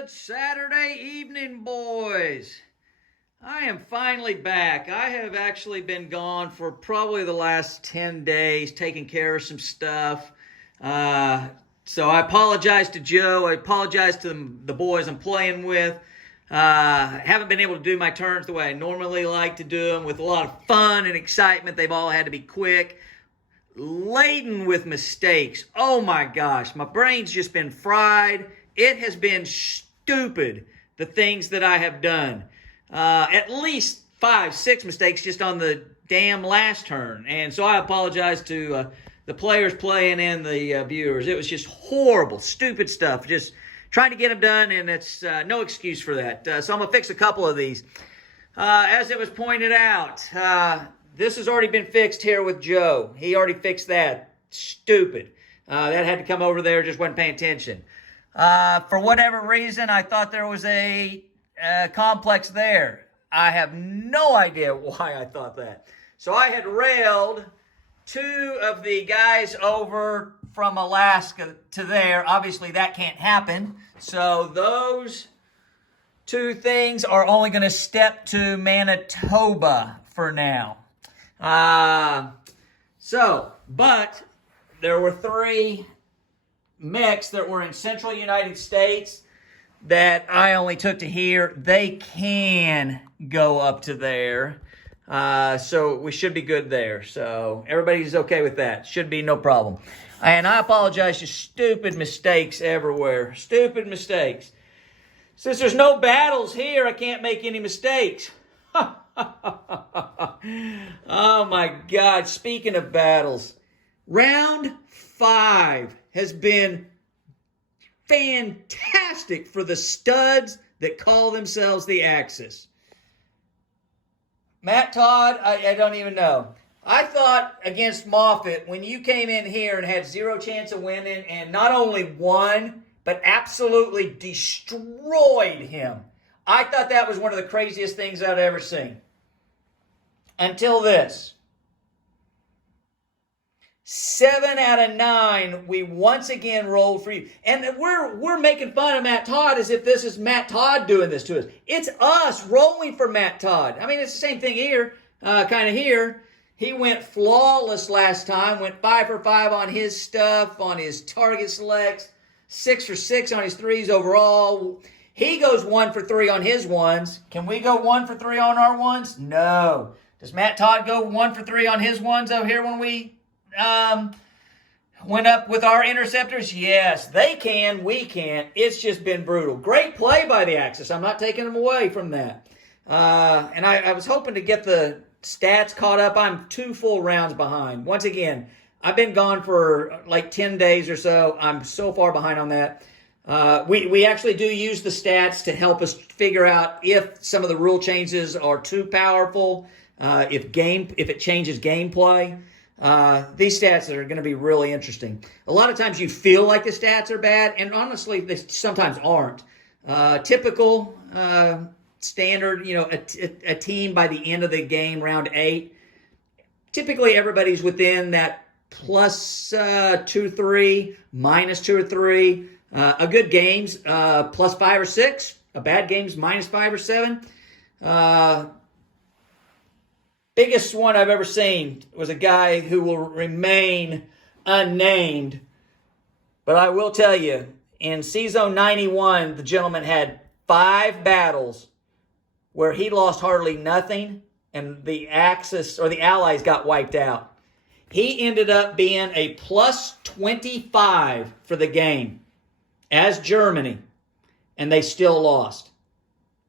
Good Saturday evening, boys. I am finally back. I have actually been gone for probably the last 10 days, taking care of some stuff. So I apologize to Joe. I apologize to the boys I'm playing with. Haven't been able to do my turns the way I normally like to do them, with a lot of fun and excitement. They've all had to be quick, laden with mistakes. Oh my gosh, my brain's just been fried. It has been stupid, the things that I have done. At least 5-6 mistakes just on the damn last turn. And so I apologize to the players playing and the viewers. It was just horrible, stupid stuff. Just trying to get them done, and it's no excuse for that. So I'm going to fix a couple of these. As it was pointed out, this has already been fixed here with Joe. He already fixed that. Stupid. That had to come over there, just wasn't paying attention. For whatever reason, I thought there was a complex there. I have no idea why I thought that. So I had railed two of the guys over from Alaska to there. Obviously, that can't happen. So those two things are only going to step to Manitoba for now. But there were three mechs that were in central United States that I only took to here. They can go up to there. So we should be good there. So everybody's okay with that. Should be no problem. And I apologize for stupid mistakes everywhere. Stupid mistakes. Since there's no battles here, I can't make any mistakes. Oh my God. Speaking of battles, round 5 has been fantastic for the studs that call themselves the Axis. Matt Todd, I don't even know. I thought against Moffitt, when you came in here and had zero chance of winning and not only won, but absolutely destroyed him, I thought that was one of the craziest things I'd ever seen. Until this. 7 out of 9, we once again rolled for you. And we're making fun of Matt Todd as if this is Matt Todd doing this to us. It's us rolling for Matt Todd. I mean, it's the same thing here, kind of here. He went flawless last time, went 5 for 5 on his stuff, on his target selects, 6 for 6 on his threes overall. He goes 1 for 3 on his ones. Can we go 1 for 3 on our ones? No. Does Matt Todd go 1 for 3 on his ones over here when we went up with our interceptors? Yes, they can. We can't. It's just been brutal. Great play by the Axis. I'm not taking them away from that. And I was hoping to get the stats caught up. I'm 2 full rounds behind. Once again, I've been gone for like 10 days or so. I'm so far behind on that. We actually do use the stats to help us figure out if some of the rule changes are too powerful, if it changes gameplay. These stats are going to be really interesting. A lot of times you feel like the stats are bad, and honestly, they sometimes aren't. Typical, standard, a team by the end of the game, round 8, typically everybody's within that plus 2-3, minus 2 or 3. A good game's plus 5 or 6. A bad game's minus 5 or 7. Biggest one I've ever seen was a guy who will remain unnamed. But I will tell you, in CZone 91, the gentleman had 5 battles where he lost hardly nothing, and the Axis or the Allies got wiped out. He ended up being a plus 25 for the game as Germany, and they still lost.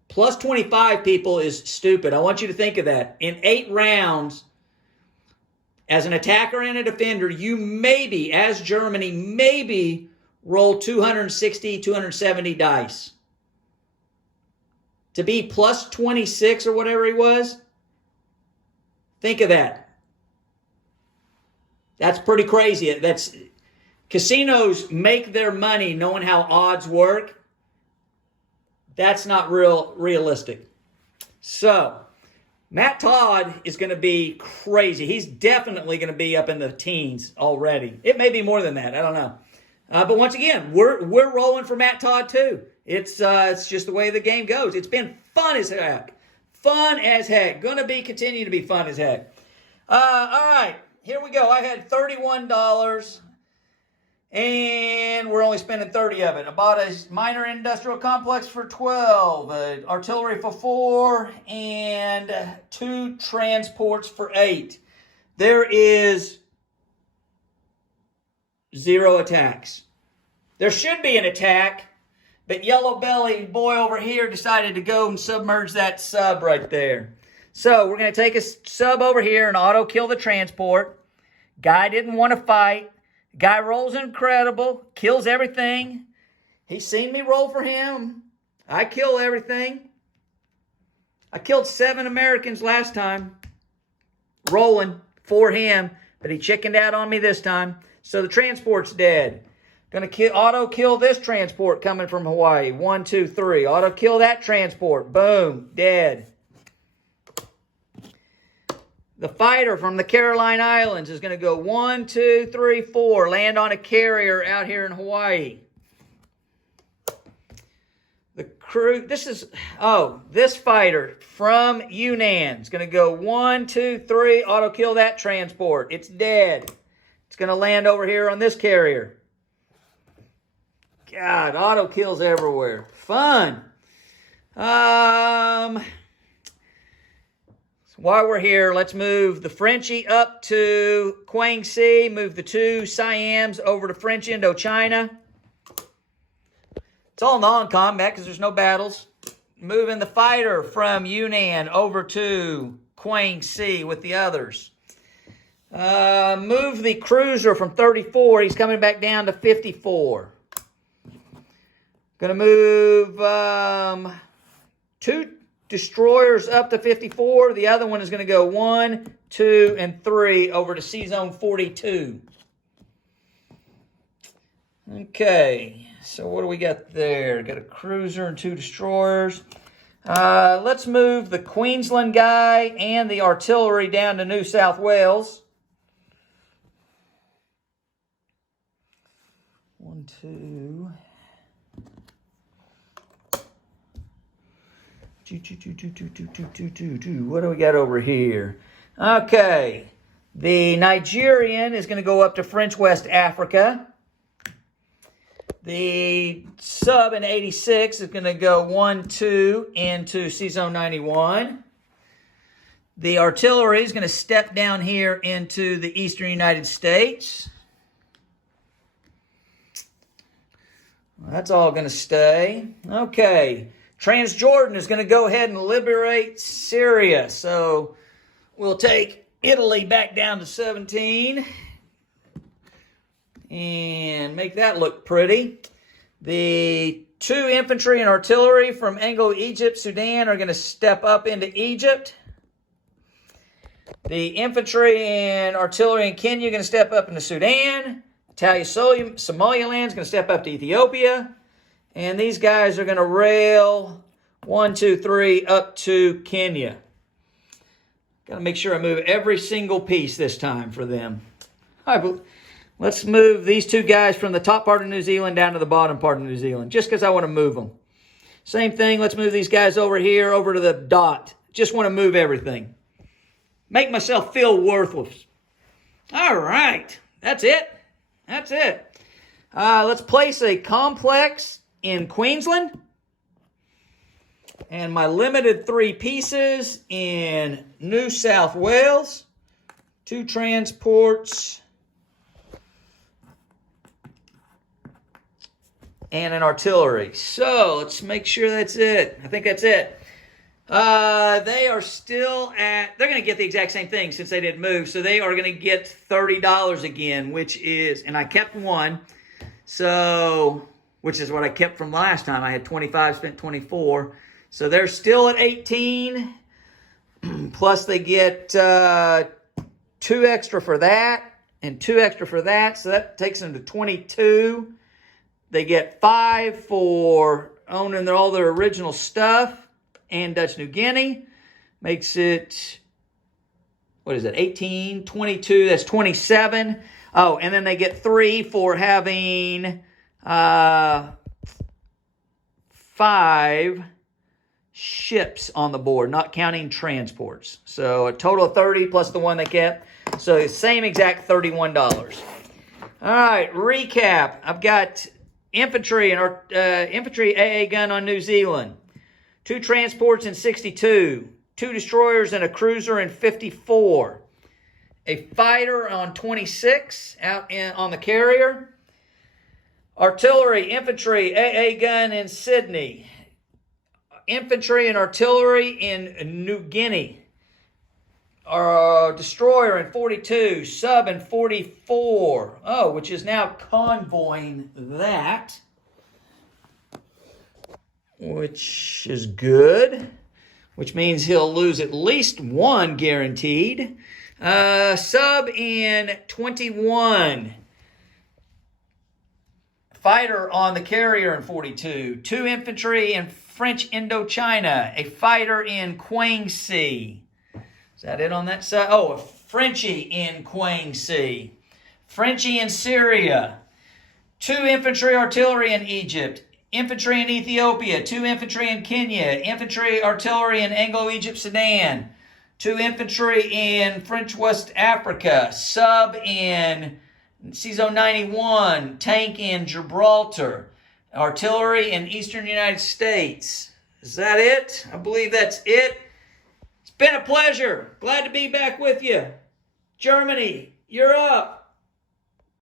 Plus 25, people, is stupid. I want you to think of that. In 8 rounds, as an attacker and a defender, you maybe, as Germany, maybe roll 260, 270 dice. To be plus 26 or whatever he was, think of that. That's pretty crazy. Casinos make their money knowing how odds work. That's not realistic. So, Matt Todd is going to be crazy. He's definitely going to be up in the teens already. It may be more than that. I don't know. But once again, we're rolling for Matt Todd too. It's just the way the game goes. It's been fun as heck. Fun as heck. Gonna continue to be fun as heck. All right, here we go. I had $31, and we're only spending 30 of it. I bought a minor industrial complex for 12, artillery for 4, and 2 transports for 8. There is 0 attacks. There should be an attack, but Yellow Belly boy over here decided to go and submerge that sub right there. So we're going to take a sub over here and auto kill the transport. Guy didn't want to fight. Guy rolls incredible, kills everything. He's seen me roll for him. I kill everything. I killed 7 Americans last time, rolling for him, but he chickened out on me this time. So the transport's dead. Gonna auto kill this transport coming from Hawaii. 1, 2, 3. Auto kill that transport. Boom, dead. The fighter from the Caroline Islands is going to go 1, 2, 3, 4. Land on a carrier out here in Hawaii. The crew, this fighter from Yunnan is going to go 1, 2, 3. Auto kill that transport. It's dead. It's going to land over here on this carrier. God, auto kills everywhere. Fun. While we're here, let's move the Frenchie up to Kwang Si. Move the 2 Siams over to French Indochina. It's all non-combat because there's no battles. Moving the fighter from Yunnan over to Kwang Si with the others. Move the cruiser from 34. He's coming back down to 54. Going to move 2 destroyers up to 54. The other one is going to go 1, 2, and 3 over to C-Zone 42. Okay, so what do we got there? Got a cruiser and 2 destroyers. Let's move the Queensland guy and the artillery down to New South Wales. 1, 2. What do we got over here? Okay. The Nigerian is going to go up to French West Africa. The sub in 86 is going to go 1, 2 into C-Zone 91. The artillery is going to step down here into the eastern United States. That's all going to stay. Okay. Transjordan is going to go ahead and liberate Syria. So we'll take Italy back down to 17 and make that look pretty. The 2 infantry and artillery from Anglo-Egypt, Sudan are going to step up into Egypt. The infantry and artillery in Kenya are going to step up into Sudan. Somaliland is going to step up to Ethiopia. And these guys are going to rail 1, 2, 3 up to Kenya. Got to make sure I move every single piece this time for them. All right, let's move these 2 guys from the top part of New Zealand down to the bottom part of New Zealand, just because I want to move them. Same thing, let's move these guys over here, over to the dot. Just want to move everything. Make myself feel worthless. All right, that's it. That's it. Let's place a complex in Queensland, and my limited 3 pieces in New South Wales, 2 transports, and an artillery. So let's make sure that's it. I think that's it. They are still they're going to get the exact same thing since they didn't move, so they are going to get $30 again, which is, and I kept 1, so which is what I kept from last time. I had 25, spent 24. So they're still at 18. Plus they get 2 extra for that and 2 extra for that. So that takes them to 22. They get 5 for owning all their original stuff and Dutch New Guinea. Makes it, what is it, 18, 22, that's 27. Oh, and then they get 3 for having 5 ships on the board, not counting transports. So a total of 30 plus the one they kept. So same exact $31. All right, recap. I've got infantry and our infantry AA gun on New Zealand, 2 transports in 62, 2 destroyers and a cruiser in 54, a fighter on 26 on the carrier, artillery, infantry, AA gun in Sydney, infantry and artillery in New Guinea, our destroyer in 42, sub in 44. Oh, which is now convoying that, which is good, which means he'll lose at least 1 guaranteed. Sub in 21. Fighter on the carrier in 42. 2 infantry in French Indochina. A fighter in Quang Sea. Is that it on that side? Oh, a Frenchie in Quang Sea. Frenchie in Syria. 2 infantry artillery in Egypt. Infantry in Ethiopia. 2 infantry in Kenya. Infantry artillery in Anglo-Egypt Sudan. 2 infantry in French West Africa. Sub in CZO 91. Tank in Gibraltar. Artillery in Eastern United States. Is that it? I believe that's it. It's been a pleasure. Glad to be back with you. Germany, you're up.